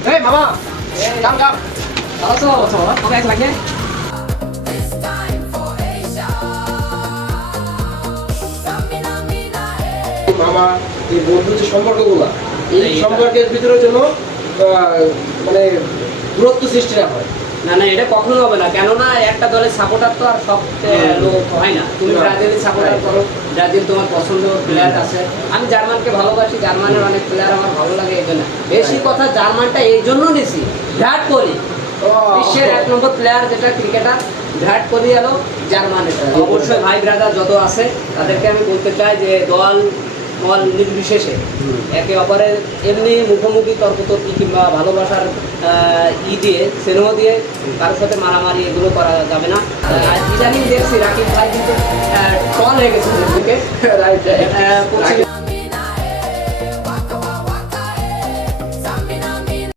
Hey mama, come come. Oke, selanjutnya. মামা এই বন্ধু যে সম্পর্কগুলো এই সম্পর্কের ভিতরে যেন মানে দূরত্ব সৃষ্টি না হয়। না না, এটা কখনো হবে না, কেননা একটা দলের সাপোর্টার তো আর সব লোক হয় না। তুমি ব্রাজিলের সাপোর্টার করো, ব্রাজিল তোমার পছন্দ প্লেয়ার আছে। আমি জার্মানকে ভালোবাসি, জার্মানের অনেক প্লেয়ার আমার ভালো লাগে, এই জন্য বেশি কথা জার্মানটা এই জন্য নিছি। বিরাট কোহলি বিশ্বের 1 নম্বর প্লেয়ার, যেটা ক্রিকেটার বিরাট কোহলি এলো জার্মানের। অবশ্যই ভাই ব্রাদার যত আছে তাদেরকে আমি বলতে চাই যে দল মল নির্বিশেষে একে অপরের এমনি মুখোমুখি তর্কতর্কি কিংবা ভালোবাসার দিয়ে স্নেহ দিয়ে কারোর সাথে মারামারি এগুলো করা যাবে না। ইদানিং দেখছি রাকিব ভাই কিন্তু টল হয়ে গেছে। রাইট